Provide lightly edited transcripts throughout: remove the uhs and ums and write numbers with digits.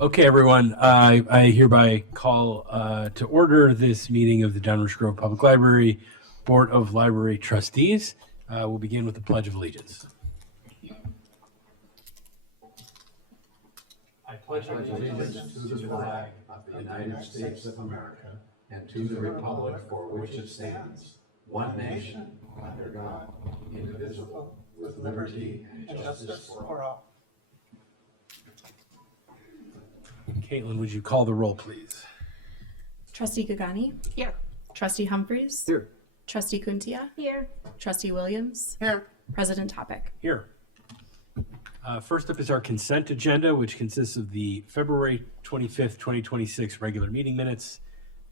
Okay, everyone, I hereby call to order this meeting of the Downers Grove Public Library Board of Library Trustees. We'll begin with the Pledge of Allegiance. I pledge allegiance to the flag of the United States of America and to the republic for which it stands, one nation, under God, indivisible, with liberty and justice for all. Caitlin, would you call the roll, please? Trustee Gagani? Here. Trustee Humphreys? Here. Trustee Kuntia? Here. Trustee Williams? Here. President Topic? Here. First up is our consent agenda, which consists of the February 25th, 2026 regular meeting minutes,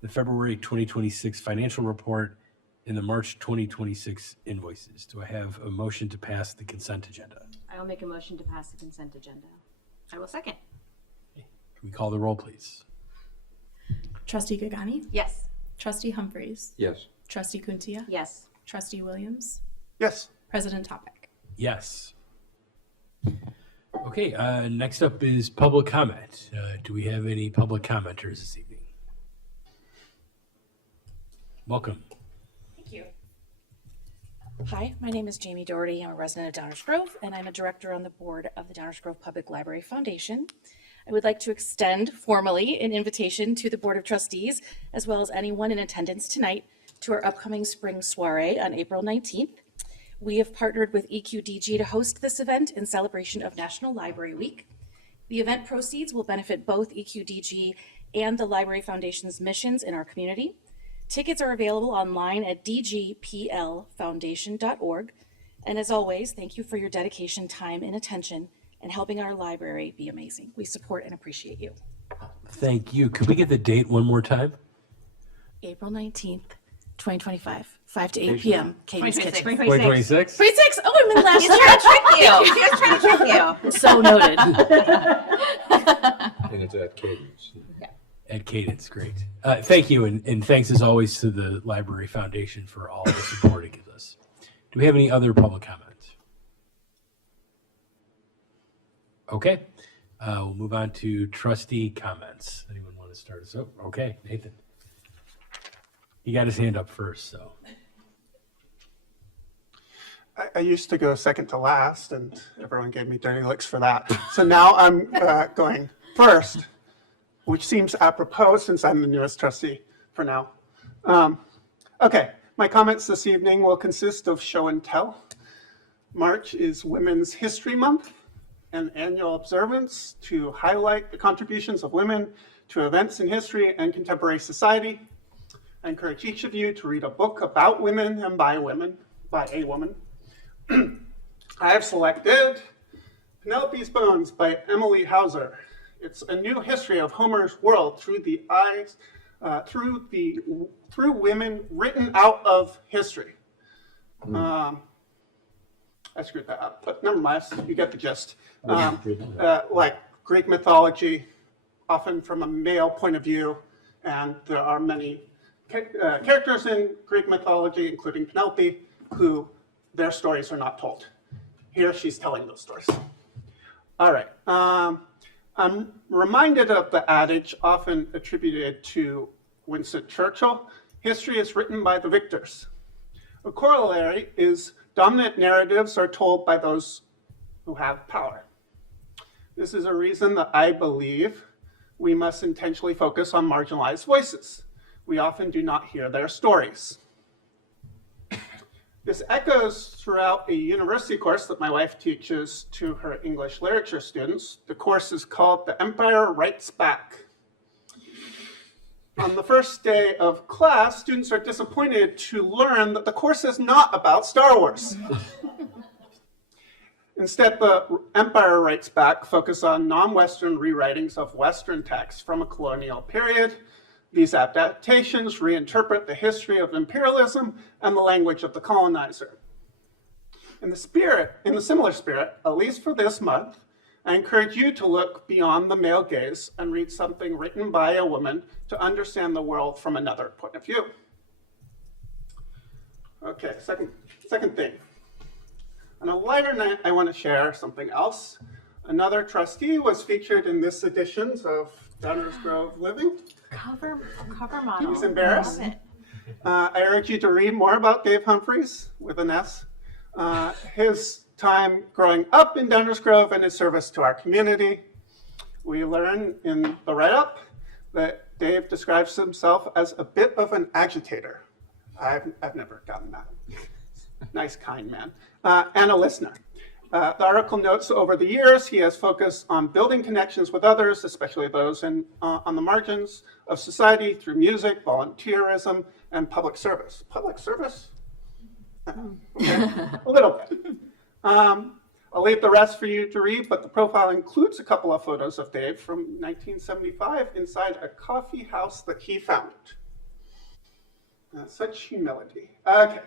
the February 2026 financial report, and the March 2026 invoices. Do I have a motion to pass the consent agenda? I will make a motion to pass the consent agenda. I will second. Can we call the roll, please? Trustee Gagani? Yes. Trustee Humphreys? Yes. Trustee Kuntia? Yes. Trustee Williams? Yes. President Topic? Yes. Okay, next up is public comment. Do we have any public commenters this evening? Welcome. Thank you. Hi, my name is Jamie Doherty. I'm a resident of Downers Grove, and I'm a director on the board of the Downers Grove Public Library Foundation. I would like to extend formally an invitation to the Board of Trustees, as well as anyone in attendance tonight, to our upcoming spring soiree on April 19th. We have partnered with EQDG to host this event in celebration of National Library Week. The event proceeds will benefit both EQDG and the Library Foundation's missions in our community. Tickets are available online at dgplfoundation.org. And as always, thank you for your dedication, time, and attention in helping our library be amazing. We support and appreciate you. Thank you. Could we get the date one more time? April 19th, 2025, 5 to 8 p.m. Cadence Kitchen. 2026? 26? Oh, I'm in last He's year. trying to trick you. He was trying to trick you. So noted. And it's at Cadence. At Cadence, great. Thank you, and thanks as always to the Library Foundation for all the support it gives us. Do we have any other public comments? Okay, we'll move on to trustee comments. Anyone want to start us up? Okay, Nathan. He got his hand up first, so. I used to go second to last, and everyone gave me dirty looks for that. So now I'm going first, which seems apropos since I'm the newest trustee for now. Okay, my comments this evening will consist of show and tell. March is Women's History Month, an annual observance to highlight the contributions of women to events in history and contemporary society. I encourage each of you to read a book about women and by a woman. I have selected Penelope's Bones by Emily Hauser. It's a new history of Homer's world through the eyes, through women written out of history. I screwed that up, but never mind, you get the gist. Like Greek mythology, often from a male point of view, and there are many characters in Greek mythology, including Penelope, who their stories are not told. Here she's telling those stories. All right, I'm reminded of the adage often attributed to Winston Churchill, history is written by the victors. A corollary is dominant narratives are told by those who have power. This is a reason that I believe we must intentionally focus on marginalized voices. We often do not hear their stories. This echoes throughout a university course that my wife teaches to her English literature students. The course is called The Empire Writes Back. On the first day of class, students are disappointed to learn that the course is not about Star Wars. Instead, the Empire Writes Back focus on non-Western rewritings of Western texts from a colonial period. These adaptations reinterpret the history of imperialism and the language of the colonizer. In the similar spirit, at least for this month, I encourage you to look beyond the male gaze and read something written by a woman to understand the world from another point of view. Okay, second thing. On a lighter note, I want to share something else. Another trustee was featured in this edition of Downers Grove Living. Cover model. He's embarrassed. Love it. I urge you to read more about Dave Humphreys, with an S, his time growing up in Downers Grove and his service to our community. We learn in the write-up that Dave describes himself as a bit of an agitator. I've never gotten that. Nice, kind man. And a listener. The article notes over the years, he has focused on building connections with others, especially those on the margins of society through music, volunteerism, and public service. Public service? Okay, a little bit. I'll leave the rest for you to read, but the profile includes a couple of photos of Dave from 1975 inside a coffee house that he founded. Such humility. Okay.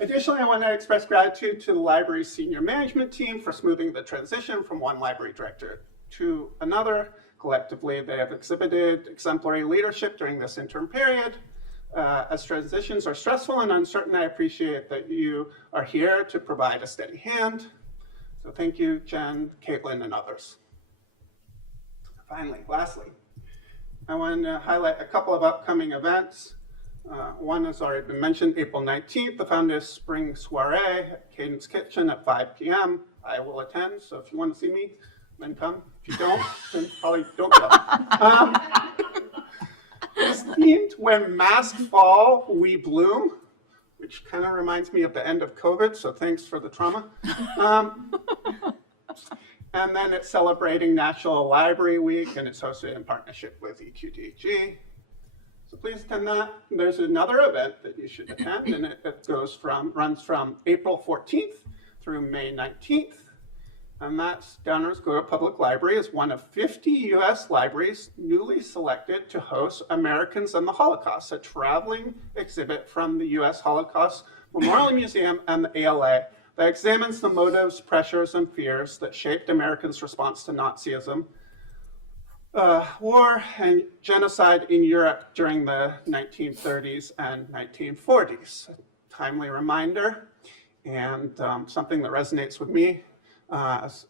Additionally, I want to express gratitude to the library's senior management team for smoothing the transition from one library director to another. Collectively, they have exhibited exemplary leadership during this interim period. As transitions are stressful and uncertain, I appreciate that you are here to provide a steady hand. So thank you, Jen, Caitlin, and others. Finally, lastly, I want to highlight a couple of upcoming events. One has already been mentioned, April 19th, the Founders Spring Soiree at Cadence Kitchen at 5 p.m. I will attend, so if you want to see me, then come. If you don't, then probably don't go. It's themed When Masks Fall, We Bloom, which kind of reminds me of the end of COVID, so thanks for the trauma. And then it's celebrating National Library Week, and it's hosted in partnership with EQDG. So please attend that. There's another event that you should attend, and it runs from April 14th through May 19th. And that's Downers Grove Public Library is one of 50 U.S. libraries newly selected to host Americans and the Holocaust, a traveling exhibit from the U.S. Holocaust Memorial Museum and the ALA that examines the motives, pressures, and fears that shaped Americans' response to Nazism, war and genocide in Europe during the 1930s and 1940s. A timely reminder and something that resonates with me. I've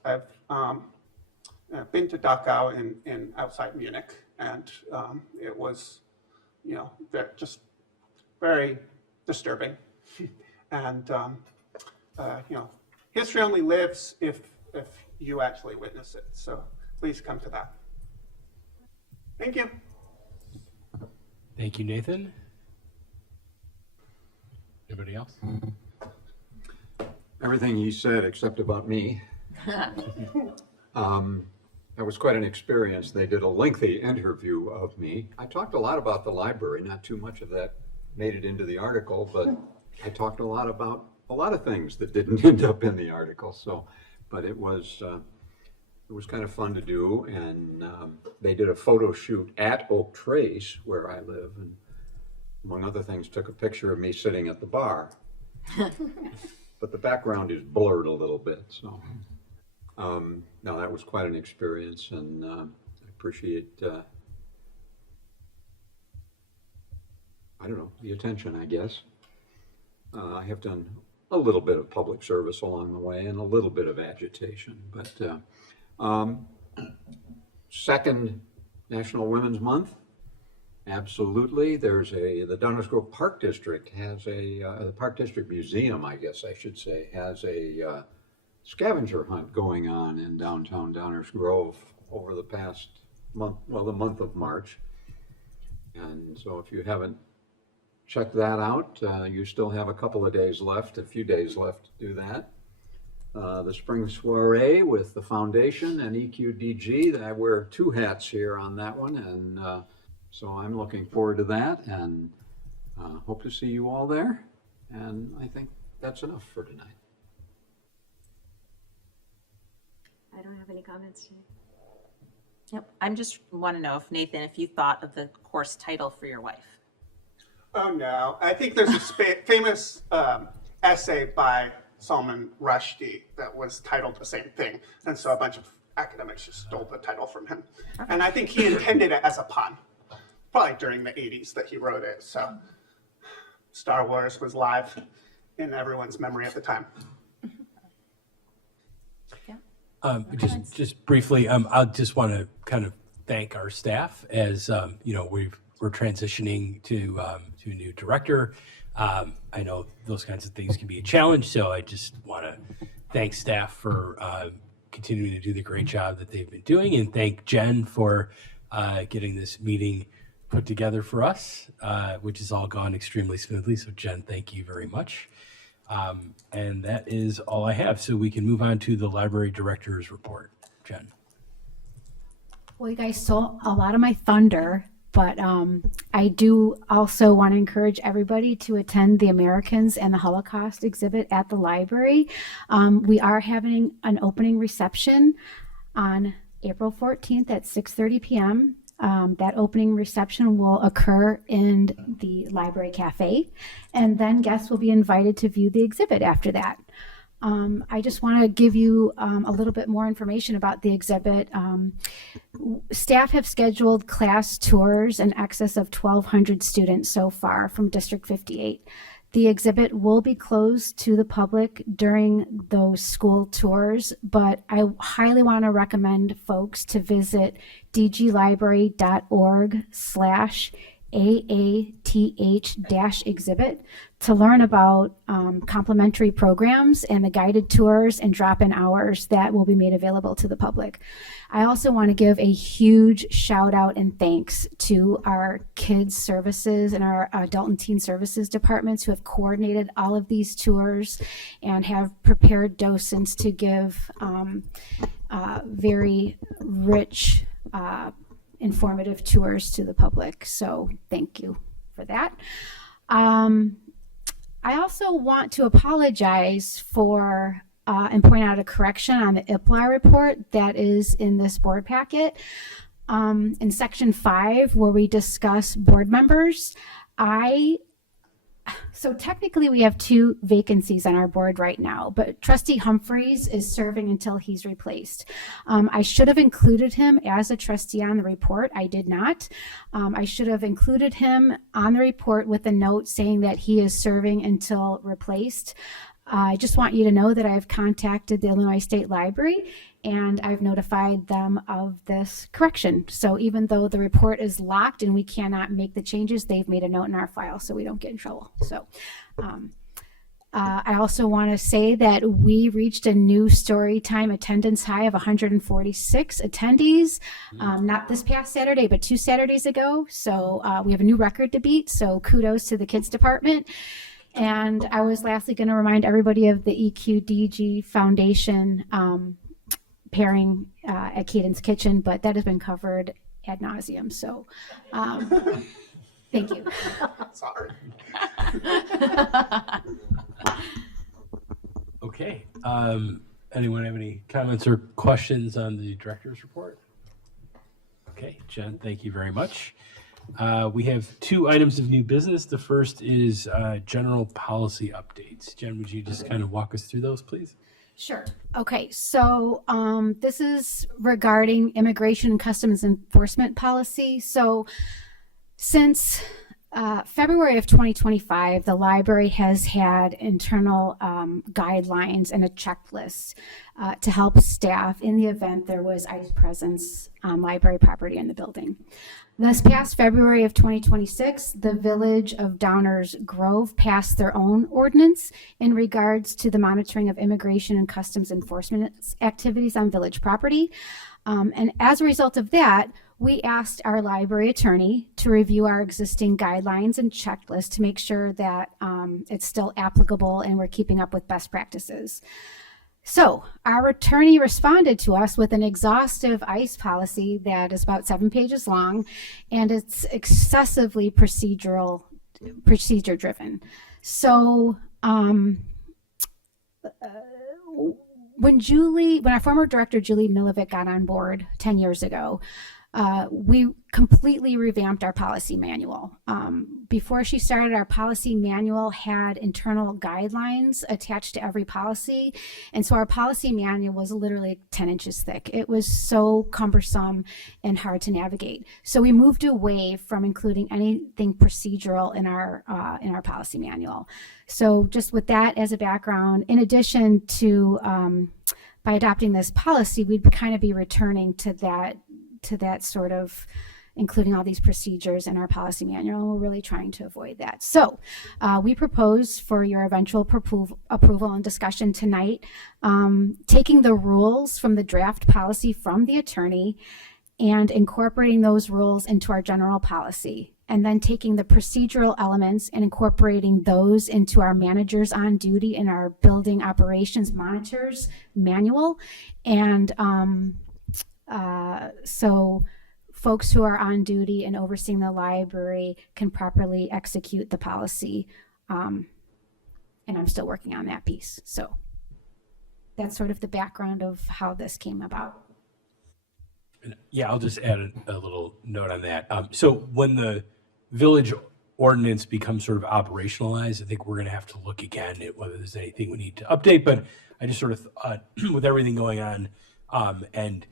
been to Dachau in outside Munich, and it was, just very disturbing. And history only lives if you actually witness it. So please come to that. Thank you. Thank you, Nathan. Anybody else? Everything he said except about me. That was quite an experience. They did a lengthy interview of me. I talked a lot about the library, not too much of that made it into the article, but I talked a lot about a lot of things that didn't end up in the article. But it was kind of fun to do, and they did a photo shoot at Oak Trace, where I live, and among other things, took a picture of me sitting at the bar. But the background is blurred a little bit, so. No, that was quite an experience, and I appreciate, the attention, I guess. I have done a little bit of public service along the way and a little bit of agitation, but second National Women's Month, absolutely. There's the Downers Grove Park District has the Park District Museum, I guess I should say, has a scavenger hunt going on in downtown Downers Grove over the past month, the month of March. And so if you haven't checked that out, you still have a few days left to do that. The spring soiree with the foundation and EQDG, I wear two hats here on that one, and so I'm looking forward to that, and hope to see you all there. And I think that's enough for tonight. I don't have any comments today. Yep. I'm just want to know if Nathan, if you thought of the course title for your wife. Oh no, I think there's a famous essay by Salman Rushdie that was titled the same thing, and so a bunch of academics just stole the title from him. And I think he intended it as a pun, probably during the 80s that he wrote it. So Star Wars was live in everyone's memory at the time. Yeah. Just briefly, I just want to kind of thank our staff as we're transitioning to a new director. I know those kinds of things can be a challenge, so I just want to thank staff for continuing to do the great job that they've been doing, and thank Jen for getting this meeting put together for us, which has all gone extremely smoothly. So Jen, thank you very much. And that is all I have. So we can move on to the library director's report. Jen. Well, you guys stole a lot of my thunder, but I do also want to encourage everybody to attend the Americans and the Holocaust exhibit at the library. We are having an opening reception on April 14th at 6:30 p.m. That opening reception will occur in the library cafe, and then guests will be invited to view the exhibit after that. I just want to give you a little bit more information about the exhibit. Staff have scheduled class tours in excess of 1,200 students so far from District 58. The exhibit will be closed to the public during those school tours, but I highly want to recommend folks to visit dglibrary.org/AATH-exhibit to learn about complimentary programs and the guided tours and drop-in hours that will be made available to the public. I also want to give a huge shout out and thanks to our kids services and our adult and teen services departments who have coordinated all of these tours and have prepared docents to give very rich, informative tours to the public. So thank you for that. I also want to apologize for and point out a correction on the IPLA report that is in this board packet. In section 5, where we discuss board members, so technically we have 2 vacancies on our board right now, but Trustee Humphreys is serving until he's replaced. I should have included him as a trustee on the report. I did not. I should have included him on the report with a note saying that he is serving until replaced. I just want you to know that I have contacted the Illinois State Library and I've notified them of this correction. So even though the report is locked and we cannot make the changes, they've made a note in our file so we don't get in trouble. So I also want to say that we reached a new story time attendance high of 146 attendees, not this past Saturday, but 2 Saturdays ago. So we have a new record to beat. So kudos to the kids department. And I was lastly going to remind everybody of the EQDG Foundation pairing at Cadence Kitchen, but that has been covered ad nauseum. So thank you. Sorry. Okay. Anyone have any comments or questions on the director's report? Okay, Jen, thank you very much. We have 2 items of new business. The first is general policy updates. Jen, would you just kind of walk us through those, please? Sure. Okay, so this is regarding immigration and customs enforcement policy. So since February of 2025, the library has had internal guidelines and a checklist to help staff in the event there was ICE presence on library property in the building. This past February of 2026, the Village of Downers Grove passed their own ordinance in regards to the monitoring of immigration and customs enforcement activities on village property. And as a result of that, we asked our library attorney to review our existing guidelines and checklist to make sure that it's still applicable and we're keeping up with best practices. So our attorney responded to us with an exhaustive ICE policy that is about 7 pages long, and it's excessively procedure driven. So when our former director, Julie Milovic, got on board 10 years ago, we completely revamped our policy manual. Before she started, our policy manual had internal guidelines attached to every policy. And so our policy manual was literally 10 inches thick. It was so cumbersome and hard to navigate. So we moved away from including anything procedural in our policy manual. So just with that as a background, in addition to by adopting this policy, we'd kind of be returning to that sort of, including all these procedures in our policy manual, and we're really trying to avoid that. So we propose for your eventual approval and discussion tonight, taking the rules from the draft policy from the attorney and incorporating those rules into our general policy, and then taking the procedural elements and incorporating those into our managers on duty and our building operations monitors manual. And so folks who are on duty and overseeing the library can properly execute the policy. And I'm still working on that piece. So that's sort of the background of how this came about. And yeah, I'll just add a little note on that. So when the village ordinance becomes sort of operationalized, I think we're going to have to look again at whether there's anything we need to update. But I just sort of thought with everything going on, and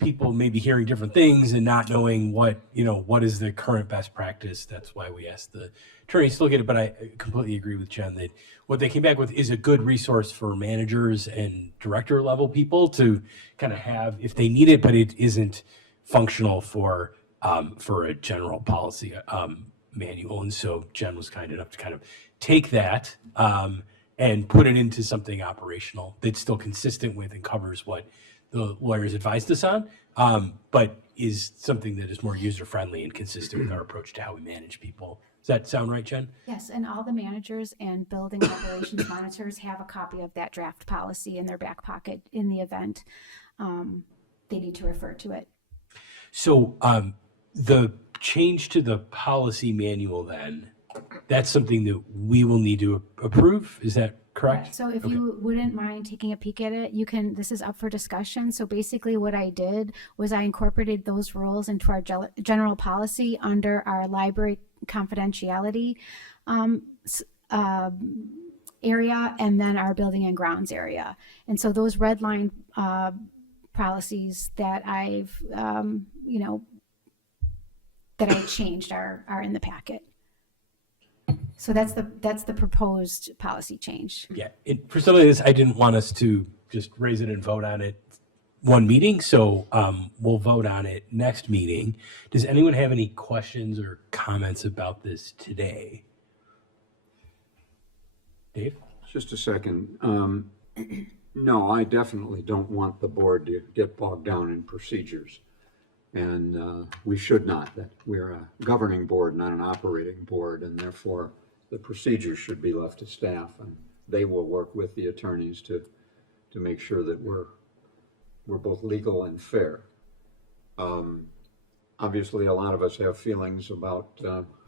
people may be hearing different things and not knowing what is the current best practice. That's why we asked the attorneys to look at it. But I completely agree with Jen that what they came back with is a good resource for managers and director level people to kind of have if they need it, but it isn't functional for a general policy manual. And so Jen was kind enough to kind of take that and put it into something operational that's still consistent with and covers what the lawyers advised us on, but is something that is more user-friendly and consistent with our approach to how we manage people. Does that sound right, Jen? Yes, and all the managers and building operations monitors have a copy of that draft policy in their back pocket in the event they need to refer to it. So the change to the policy manual then, that's something that we will need to approve, is that correct? So if you wouldn't mind taking a peek at it, this is up for discussion. So basically what I did was I incorporated those rules into our general policy under our library confidentiality area, and then our building and grounds area. And so those red line policies that I've, that I changed are in the packet. So that's the proposed policy change. Yeah, for some of this, I didn't want us to just raise it and vote on it one meeting, so we'll vote on it next meeting. Does anyone have any questions or comments about this today? Dave? Just a second. No, I definitely don't want the board to get bogged down in procedures. And we should not. That we're a governing board, not an operating board, and therefore the procedures should be left to staff, and they will work with the attorneys to make sure that we're both legal and fair. Obviously, a lot of us have feelings about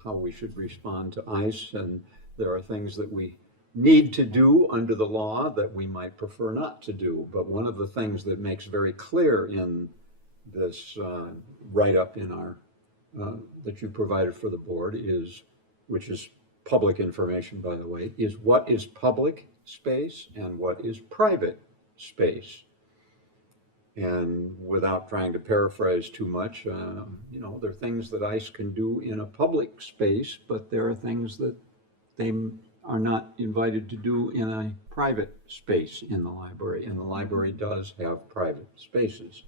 how we should respond to ICE, and there are things that we need to do under the law that we might prefer not to do. But one of the things that makes very clear in this write-up in our that you provided for the board which is public information, by the way, is what is public space and what is private space. And without trying to paraphrase too much, there are things that ICE can do in a public space, but there are things that they are not invited to do in a private space in the library. And the library does have private spaces.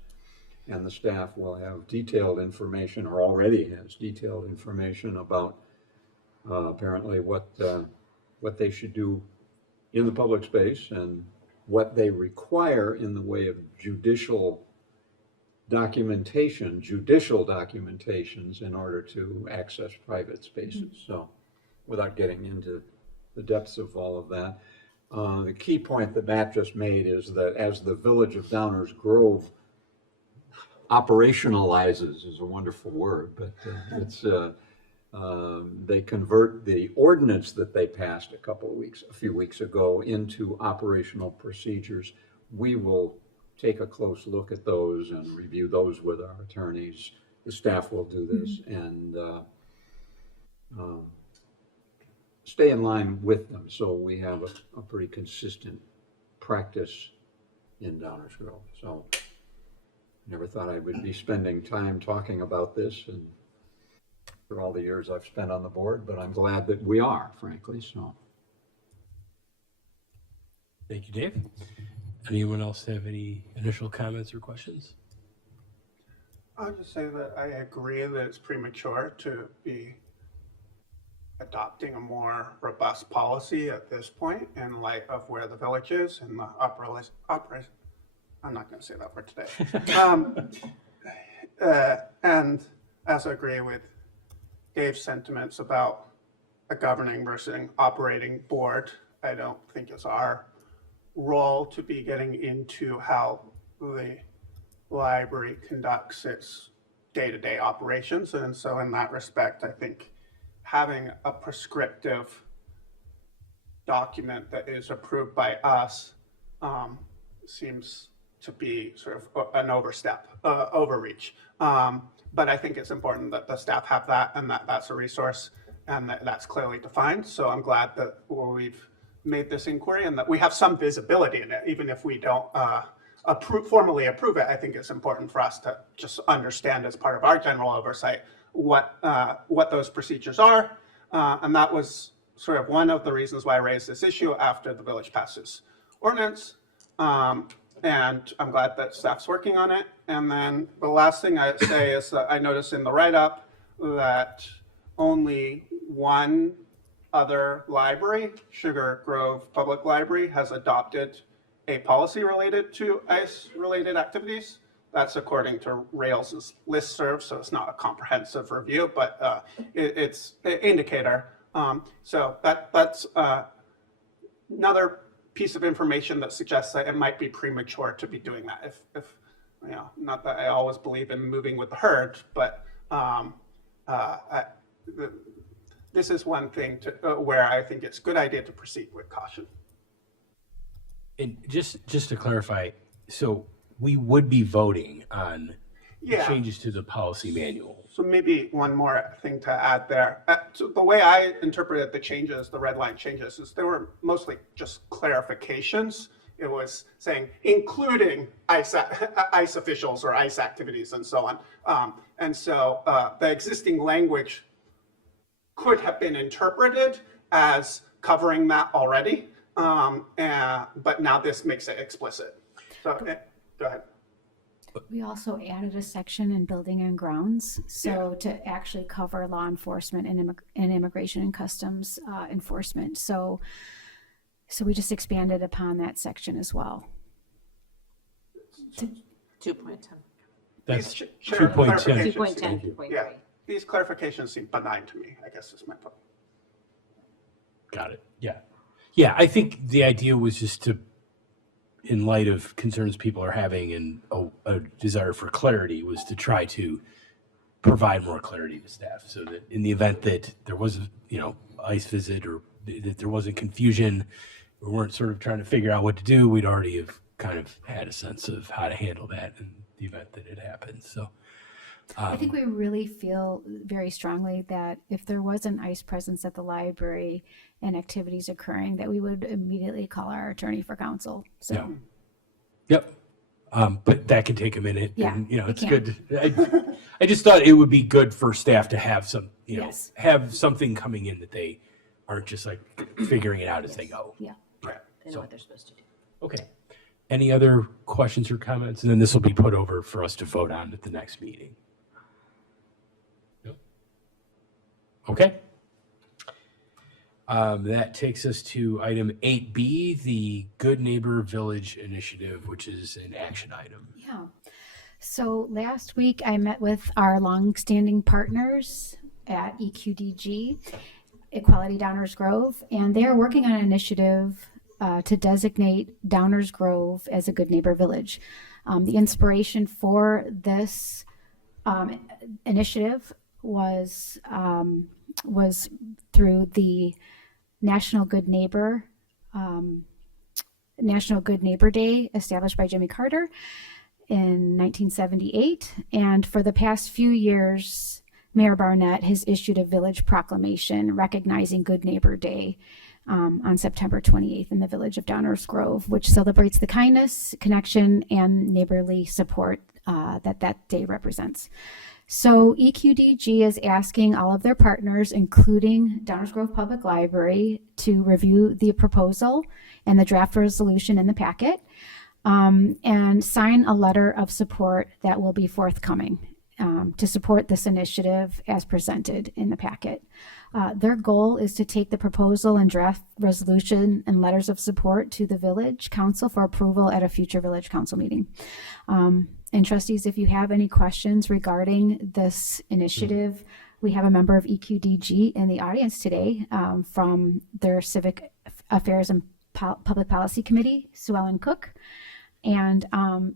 And the staff will have detailed information, or already has detailed information about apparently what they should do in the public space and what they require in the way of judicial documentations in order to access private spaces. So without getting into the depths of all of that, the key point that Matt just made is that as the village of Downers Grove operationalizes is a wonderful word, but it's they convert the ordinance that they passed a few weeks ago into operational procedures. We will take a close look at those and review those with our attorneys. The staff will do this and stay in line with them, so we have a pretty consistent practice in Downers Grove. So never thought I would be spending time talking about this and for all the years I've spent on the board, but I'm glad that we are, frankly. So Thank you, Dave. Anyone else have any initial comments or questions? I'll just say that I agree that it's premature to be adopting a more robust policy at this point in light of where the village is and the I'm not going to say that word today. And as I agree with Dave's sentiments about a governing versus operating board, I don't think it's our role to be getting into how the library conducts its day-to-day operations. And so in that respect, I think having a prescriptive document that is approved by us seems to be sort of an overreach. But I think it's important that the staff have that and that that's a resource and that that's clearly defined. So I'm glad that we've made this inquiry and that we have some visibility in it, even if we don't formally approve it. I think it's important for us to just understand as part of our general oversight what those procedures are. And that was sort of one of the reasons why I raised this issue after the village passes ordinance. And I'm glad that staff's working on it. And then the last thing I'd say is that I noticed in the write-up that only one other library, Sugar Grove Public Library, has adopted a policy related to ICE-related activities. That's according to Rails' listserv, so it's not a comprehensive review, but it's an indicator. So that's another piece of information that suggests that it might be premature to be doing that. If you know, not that I always believe in moving with the herd, but this is one thing where I think it's a good idea to proceed with caution. And just to clarify, so we would be voting on changes to the policy manual. So maybe one more thing to add there. So the way I interpreted the changes, the red line changes, is they were mostly just clarifications. It was saying including ICE officials or ICE activities and so on. And so the existing language could have been interpreted as covering that already. But now this makes it explicit. So go ahead. We also added a section in building and grounds, so to actually cover law enforcement and immigration and customs enforcement. So we just expanded upon that section as well. 2.10. That's These 2.10. 2.10.3. Yeah, these clarifications seem benign to me, I guess is my point. Got it. Yeah. Yeah, I think the idea was just to, in light of concerns people are having and a desire for clarity, was to try to provide more clarity to staff so that in the event that there was a, ICE visit or that there wasn't confusion, we weren't sort of trying to figure out what to do, we'd already have kind of had a sense of how to handle that in the event that it happens. So I think we really feel very strongly that if there was an ICE presence at the library and activities occurring, that we would immediately call our attorney for counsel. So. yeah. Yep. But that can take a minute. Yeah, And, it's can. good. I just thought it would be good for staff to have some, Yes. have something coming in that they aren't just like figuring it out as they go. Yeah. Right. They know So, what they're supposed to do. okay. Any other questions or comments? And then this will be put over for us to vote on at the next meeting. Yep. Okay. That takes us to item 8B, the Good Neighbor Village Initiative, which is an action item. Yeah. So last week I met with our longstanding partners at EQDG, Equality Downers Grove, and they are working on an initiative to designate Downers Grove as a Good Neighbor Village. The inspiration for this initiative was through the National Good Neighbor Day established by Jimmy Carter in 1978. And for the past few years, Mayor Barnett has issued a village proclamation recognizing Good Neighbor Day on September 28th in the village of Downers Grove, which celebrates the kindness, connection, and neighborly support that day represents. So EQDG is asking all of their partners, including Downers Grove Public Library, to review the proposal and the draft resolution in the packet. and sign a letter of support that will be forthcoming to support this initiative as presented in the packet. Their goal is to take the proposal and draft resolution and letters of support to the village council for approval at a future village council meeting. And trustees, if you have any questions regarding this initiative, we have a member of EQDG in the audience today from their Civic Affairs and Public Policy Committee, Sue Ellen Cook. And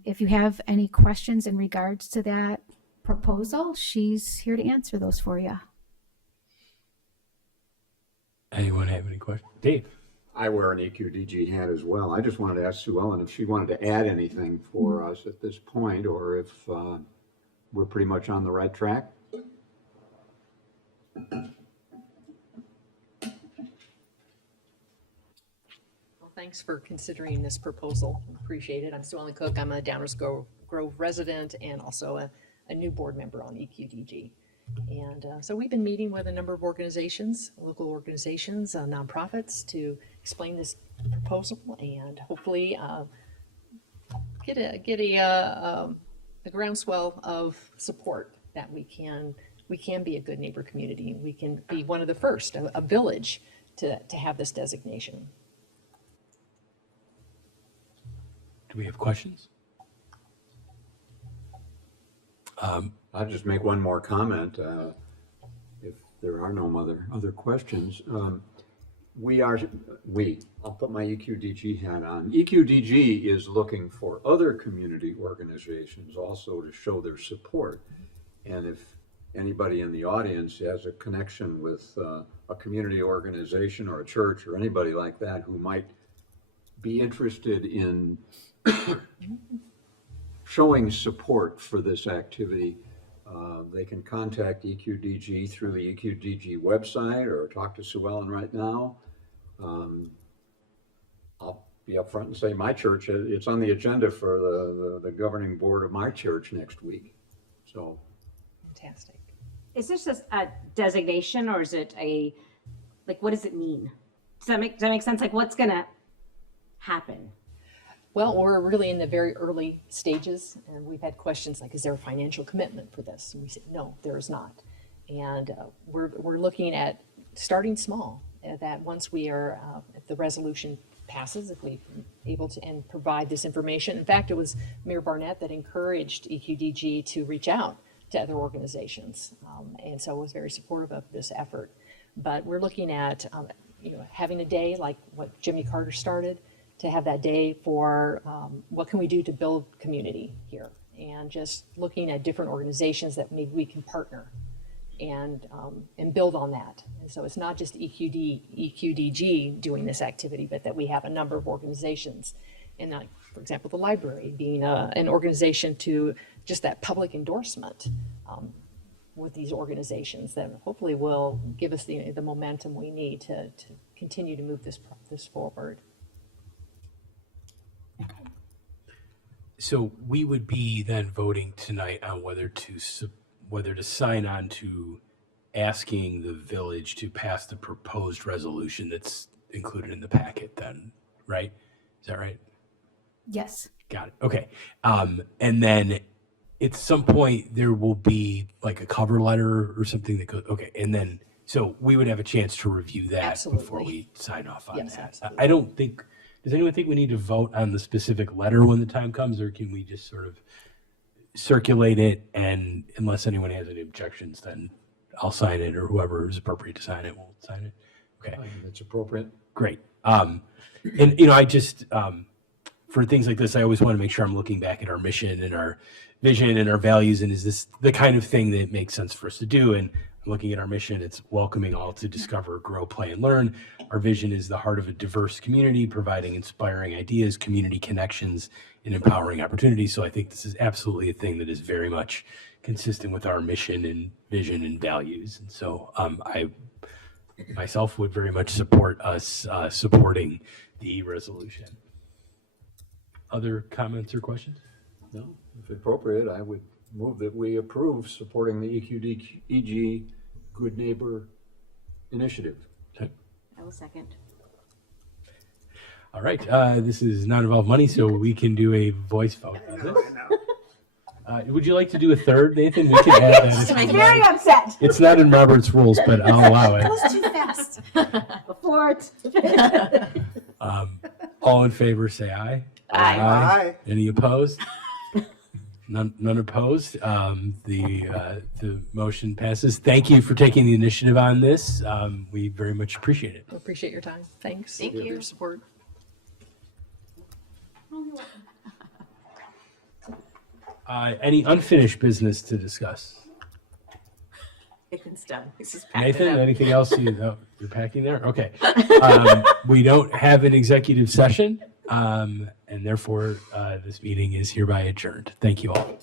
if you have any questions in regards to that proposal, she's here to answer those for you. Anyone have any questions? Dave? I wear an EQDG hat as well. I just wanted to ask Sue Ellen if she wanted to add anything for us at this point, or if we're pretty much on the right track. Well, thanks for considering this proposal. Appreciate it. I'm Sue Ellen Cook. I'm a Downers Grove resident and also a new board member on EQDG. And so we've been meeting with a number of organizations, local organizations, nonprofits, to explain this proposal and hopefully get a groundswell of support that we can be a good neighbor community. We can be one of the first, a village, to have this designation. Do we have questions? I'll just make one more comment, if there are no other questions. I'll put my EQDG hat on. EQDG is looking for other community organizations also to show their support. And if anybody in the audience has a connection with a community organization or a church or anybody like that who might be interested in showing support for this activity, they can contact EQDG through the EQDG website or talk to Sue Ellen right now. I'll be upfront and say my church, it's on the agenda for the governing board of my church next week. So. Fantastic. Is this just a designation or is it what does it mean? Does that make sense? Like, what's gonna happen? Well, we're really in the very early stages, and we've had questions like, is there a financial commitment for this? And we said, no, there is not. And we're looking at starting small, that once we are, if the resolution passes, if we're able to and provide this information. In fact, it was Mayor Barnett that encouraged EQDG to reach out to other organizations. And so was very supportive of this effort. But we're looking at, having a day like what Jimmy Carter started, to have that day for what can we do to build community here, and just looking at different organizations that maybe we can partner and build on that. And so it's not just EQDG doing this activity, but that we have a number of organizations, and for example, the library being an organization to just that public endorsement with these organizations that hopefully will give us the momentum we need to continue to move this forward. So we would be then voting tonight on whether to sign on to asking the village to pass the proposed resolution that's included in the packet then, right? Is that right? Yes. Got it. Okay. And then at some point there will be like a cover letter or something that goes, okay. And then, so we would have a chance to review that Absolutely. before we sign off on Yes, that. absolutely. I don't think, does anyone think we need to vote on the specific letter when the time comes, or can we just sort of circulate it, and unless anyone has any objections, then I'll sign it, or whoever is appropriate to sign it will sign it? Okay, I think it's appropriate. great. And I just, for things like this, I always want to make sure I'm looking back at our mission and our vision and our values, and is this the kind of thing that makes sense for us to do? And looking at our mission, it's welcoming all to discover, grow, play, and learn. Our vision is the heart of a diverse community, providing inspiring ideas, community connections, and empowering opportunities. So I think this is absolutely a thing that is very much consistent with our mission and vision and values. And so I myself would very much support us supporting the resolution. Other comments or questions? No, if appropriate, I would move that we approve supporting the EQDG Good Neighbor Initiative. Okay. I will second. All right, this is not involve money, so we can do a voice vote on this. Would you like to do a third, Nathan? We can add that. if you'd Very like. upset. It's not in Robert's rules, but I'll allow it. That was too fast. Before it. All in favor, say aye. Aye. Any opposed? None opposed. The motion passes. Thank you for taking the initiative on this. We very much appreciate it. Appreciate your time. Thanks. Thank for you. your support. Any unfinished business to discuss? Nathan's done. He's just packing it Nathan, up. anything else? You're packing there? Okay. We don't have an executive session, and therefore this meeting is hereby adjourned. Thank you all.